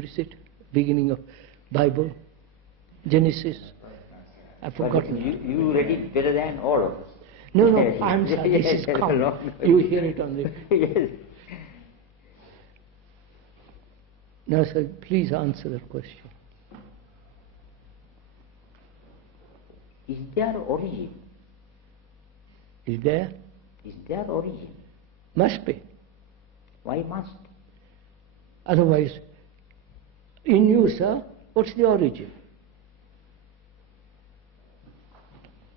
what is it? Beginning of Bible, Genesis. I've forgotten. You read it better than all of us. No, I'm sorry, this is count. You hear it on the... Yes. Now, sir, please answer the question. Is there origin? Is there? Is there origin? Must be. Why must? Otherwise, in you, sir, what's the origin?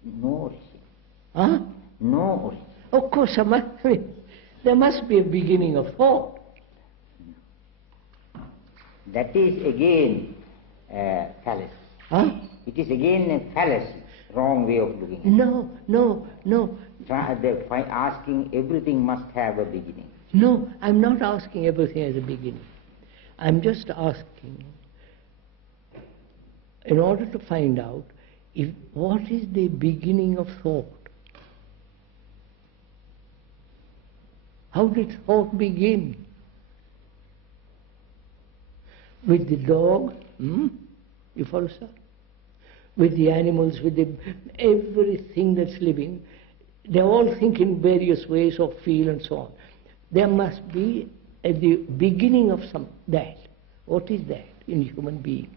No origin. Huh? No origin. Of course, there must be a beginning of thought. That is again fallacy. Huh? It is again a fallacy, wrong way of looking at it. No. Asking everything must have a beginning. No, I'm not asking everything as a beginning. I'm just asking, in order to find out, what is the beginning of thought? How did thought begin? With the dog, you follow, sir? With the animals, with everything that's living, they all think in various ways or feel and so on. There must be at the beginning of that. What is that in a human being?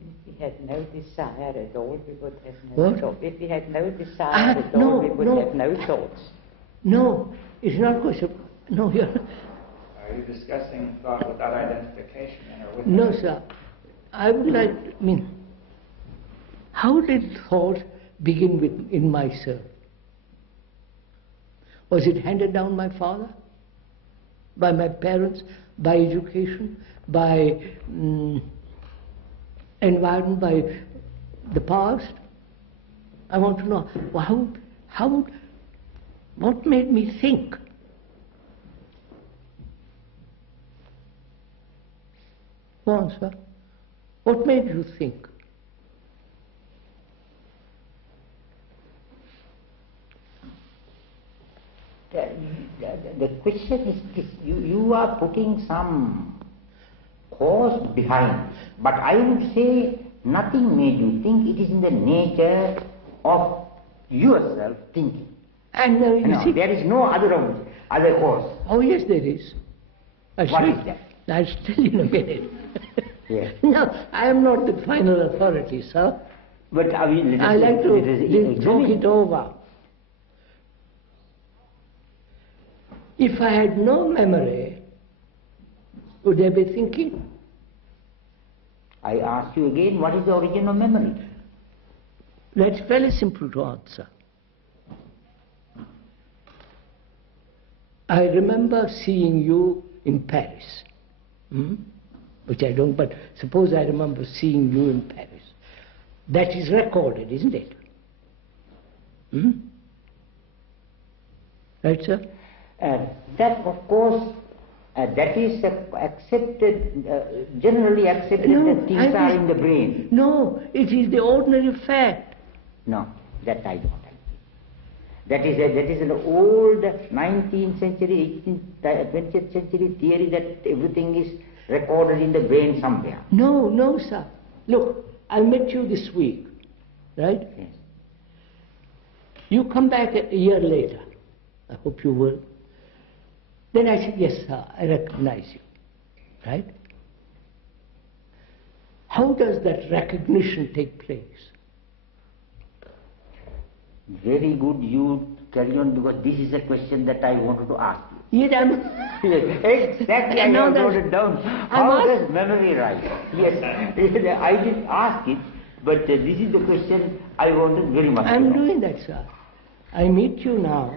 If we had no desire at all, we would have no What? thought. If we had no desire at all, we would have no thoughts. No, it's not question. No, you're... Are you discussing thought without identification or with? No, sir. I would like, how did thought begin in myself? Was it handed down by my father? By my parents? By education? By environment? By the past? I want to know, what made me think? Go on, sir. What made you think? The question is this, you are putting some cause behind, but I would say nothing made you think. It is in the nature of yourself thinking. And you see, there is no other cause. oh yes, there is. What is that? I'll tell you in a minute. Yes. No, I am not the final authority, sir. But I like to talk it over. If I had no memory, would I be thinking? I ask you again, what is the origin of memory? That's very simple to answer. I remember seeing you in Paris, which I don't, but suppose I remember seeing you in Paris. That is recorded, isn't it? Right, sir? That, of course, that is accepted, generally accepted that things are in the brain. No, it is the ordinary fact. No, that I don't agree. That is an old 19th century, 18th, 20th century theory that everything is recorded in the brain somewhere. No, sir. Look, I met you this week, right? Yes. You come back a year later. I hope you will. Then I said, yes, sir, I recognize you, right? How does that recognition take place? Very good, you carry on, because this is a question that I wanted to ask you. Yes, Exactly, I have noted down. How does memory rise? Yes, I didn't ask it, but this is the question I wanted very much to know. I'm doing that, sir. I meet you now,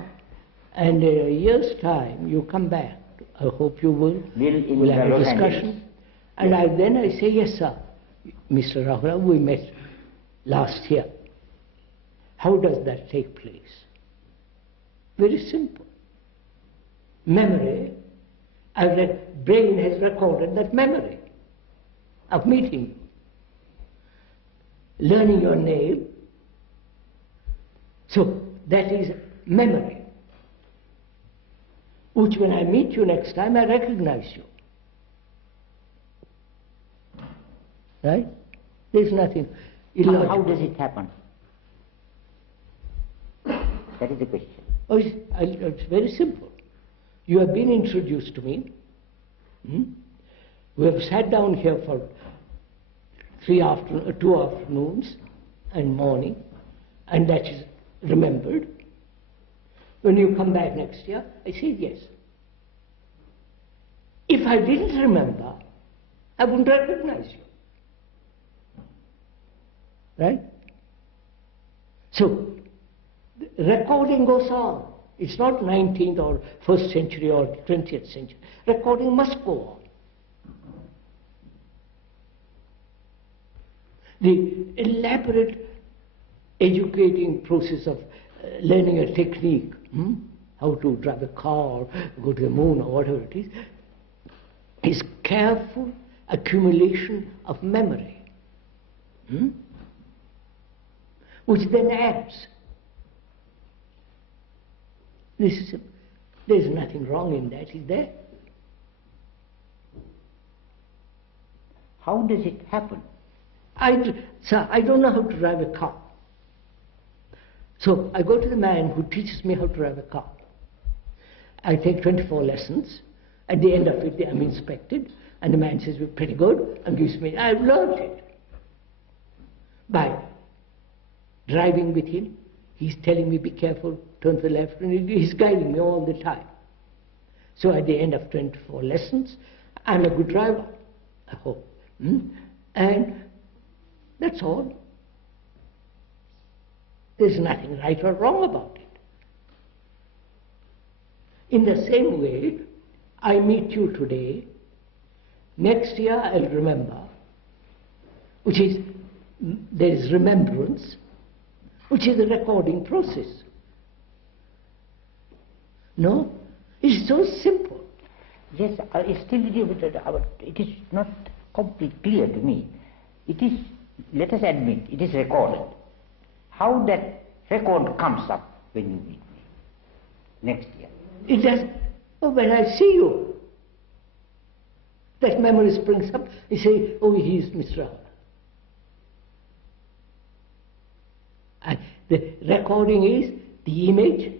and in a year's time, you come back. I hope you will. We'll have a discussion. And then I say, yes, sir, Mr. Rahula, we met last year. How does that take place? Very simple. Memory, and that brain has recorded that memory. of meeting you, learning your name. So that is memory, which when I meet you next time, I recognize you. Right? There's nothing illogical. How does it happen? That is the question. Oh, it's very simple. You have been introduced to me. We have sat down here for 2 afternoons and morning, and that is remembered. When you come back next year, I say yes. If I didn't remember, I wouldn't recognize you. Right? So, the recording goes on. It's not 19th or 1st century or 20th century. Recording must go on. The elaborate educating process of learning a technique, how to drive a car, go to the moon or whatever it is careful accumulation of memory, which then adds. There's nothing wrong in that, is there? How does it happen? Sir, I don't know how to drive a car. So I go to the man who teaches me how to drive a car. I take 24 lessons. At the end of it, I'm inspected, and the man says, "We're pretty good," and gives me, I've learned it. By driving with him, he's telling me, "Be careful, turn to the left," and he's guiding me all the time. So at the end of 24 lessons, I'm a good driver, I hope. And that's all. There's nothing right or wrong about it. In the same way, I meet you today, next year I'll remember, which is, there is remembrance, which is a recording process. No? It's so simple. Yes, it is not completely clear to me. It is, let us admit, it is recorded. How that record comes up when you meet me next year? It does. Oh, when I see you, that memory springs up. You say, "Oh, he is Mr. And the recording is the image